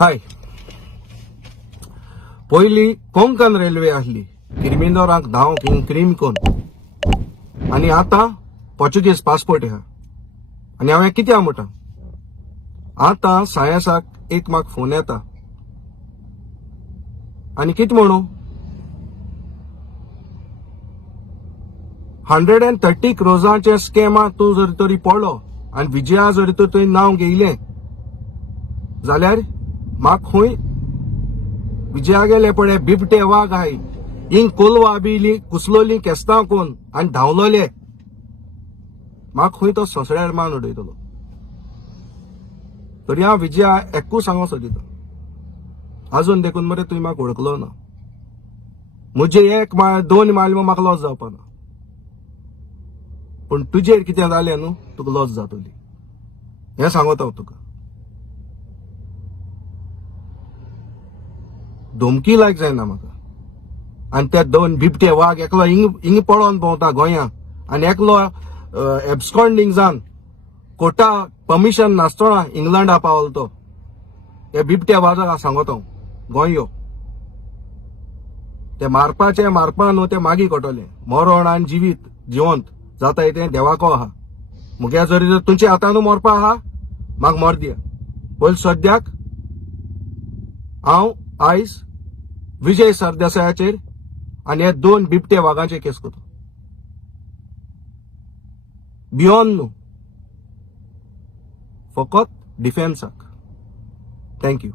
हाय. पयली कोंकण रेल्वे आसली किरमिंदोराक धांव क्रीम कोन आनी आतां पोर्चुगीज पासपोर्ट आहा. आनी हांवें कितें म्हणटा आतां सायन्साक एक म्हाका फोन येता आनी कितें म्हणू 130 क्रोजांचे स्कॅमा तूं जर तरी पडलो आनी विजया जर तर तुवें नांव घेयलें जाल्यार म्हाका खंय विजया गेले पळय बिबटे वाघ आहाय हिंग कोलवा बिली कुसलोली केस्तां कोन आनी धांवलोले म्हाका खंय तो सोंसड्यार मान उडयतलो. तरी हांव विजया एकू सांगो सोदिता अजून देखून मरे तुवें म्हाका वळखलो ना. म्हजे 1 मायल 2 मायल म्हाका लॉस जावपा ना पूण तुजेर कितें जालें न्हू तुका लॉस जातली हें सांगता हांव तुका. धमकी लायक जायना म्हाका. आनी ते 2 बिबटे वाघ एकलो हिंग पळोवन भोंवता गोंयांत आनी एकलो एब्सकॉन्डिंग जावन कोर्टा परमिशन नासतना इंग्लंडा पावलो तो. हे बिबटे वाघाक सांगता हांव गोंय यो ते मारपा न्हू ते मागी कोटोले. मरण आनी जिवंत जाता तें देवाको आहा. मुगे जरी तुमचे हातांत मरपा आहा म्हाका मोर दिया. पयलीं सद्याक हांव आयज विजय सरदेसायाचेर आनी हे 2 बिबटे वाघांचे केस करता. बियॉन्ड न्हू फकत डिफेन्साक. थँक्यू.